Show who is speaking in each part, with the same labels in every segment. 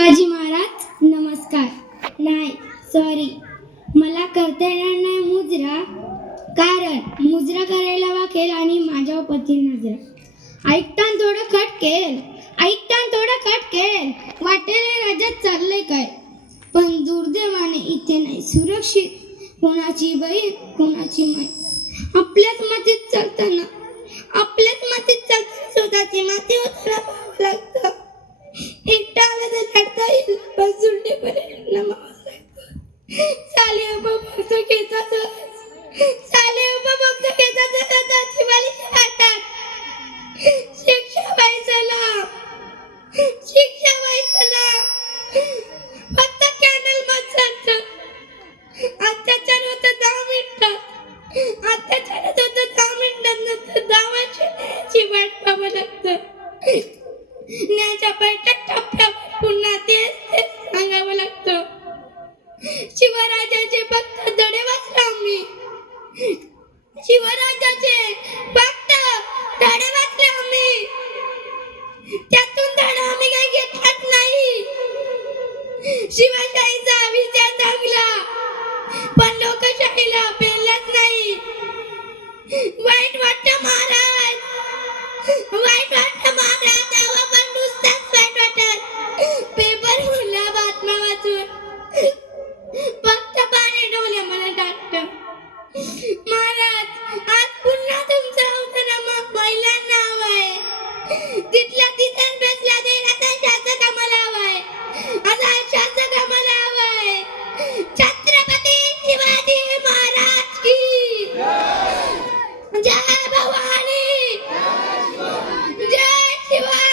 Speaker 1: शिवाजी महाराज नमस्कार. नाही सॉरी मला करता येणार नाही मुजरा कारण मुजरा करायला वाकेल आणि माझ्या पती नजर. ऐकताना थोडं खटकेल ऐकताना थोडं खटकेल वाटेल राज्यात चालले काय? पण दुर्दैवाने इथे नाही सुरक्षित. कोणाची बहीण कोणाची माई आपल्याच मातीत चालताना आपल्याच मातीत चालताना स्वतःची माती उतरा लागते. ज्ञानाच्या पहिल्या टप्प्यावर पुन्हा तेच तेच सांगावं लागतं शिवराजाचे फक्त धडे वाचला आम्ही. शिवराजाचे फक्त धडे वाचले आम्ही. त्यातून धडा आम्ही काही घेतलाच नाही. शिवशाहीचा विचार चांगला पण लोकशाहीला
Speaker 2: honey. Joshua. Joshua.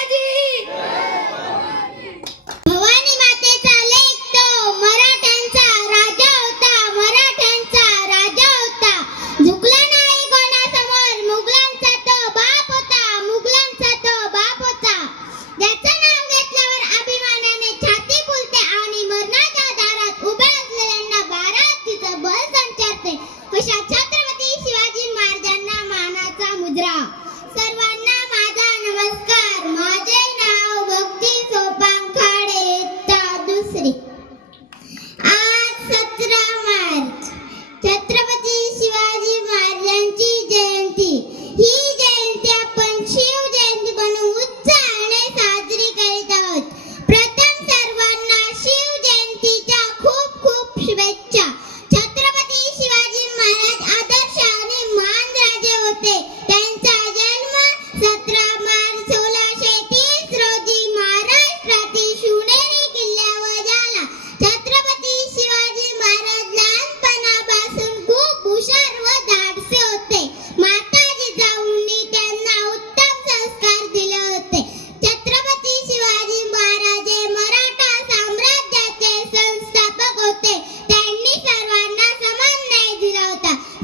Speaker 2: 啦。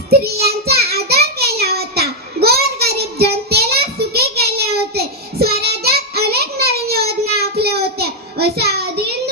Speaker 2: स्त्रियांचा आदर केला होता. गोर गरीब जनतेला सुखी केले होते. स्वराज्यात अनेक नवीन योजना आखल्या होत्या. असा अधीन